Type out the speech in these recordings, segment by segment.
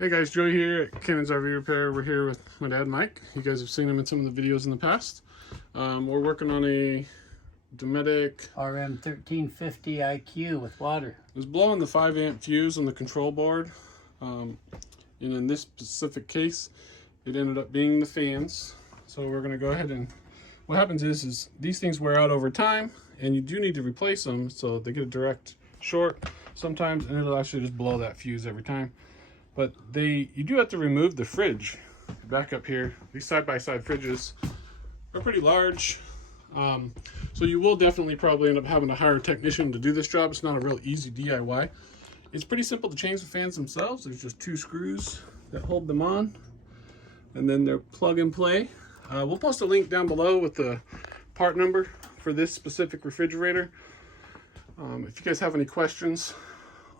Hey guys, Joey here at Cannon's RV Repair. We're here with my dad, Mike. You guys have seen him in some of the videos in the past. We're working on a Dometic RM1350 IQ with water. It was blowing the 5 amp fuse on the control board. And in this specific case, it ended up being the fans. So we're going to go ahead and, what happens is these things wear out over time and you do need to replace them so they get a direct short sometimes, and it'll actually just blow that fuse every time. But you do have to remove the fridge. Back up here, these side-by-side fridges are pretty large. So you will definitely probably end up having to hire a technician to do this job. It's not a real easy DIY. It's pretty simple to change the fans themselves. There's just 2 screws that hold them on, and then they're plug and play. We'll post a link down below with the part number for this specific refrigerator. If you guys have any questions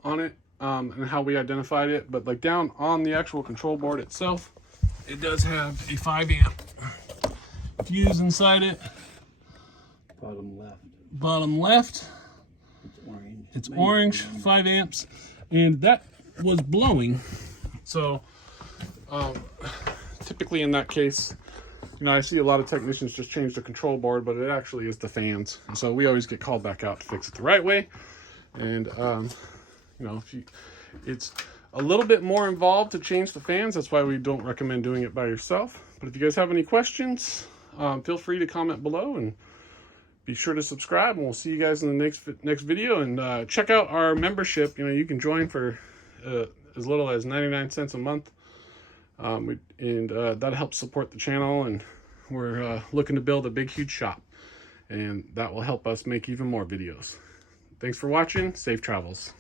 on it, and how we identified it, but like down on the actual control board itself, it does have a 5 amp fuse inside it. Bottom left. Bottom left. It's orange. It's orange, 5 amps, and that was blowing. So typically in that case, you know, I see a lot of technicians just change the control board, but it actually is the fans. And so we always get called back out to fix it the right way. And you know, it's a little bit more involved to change the fans. That's why we don't recommend doing it by yourself. But if you guys have any questions, feel free to comment below, and be sure to subscribe, and we'll see you guys in the next video. And check out our membership. You know, you can join for as little as 99 cents a month. That helps support the channel, and we're looking to build a big, huge shop, and that will help us make even more videos. Thanks for watching. Safe travels.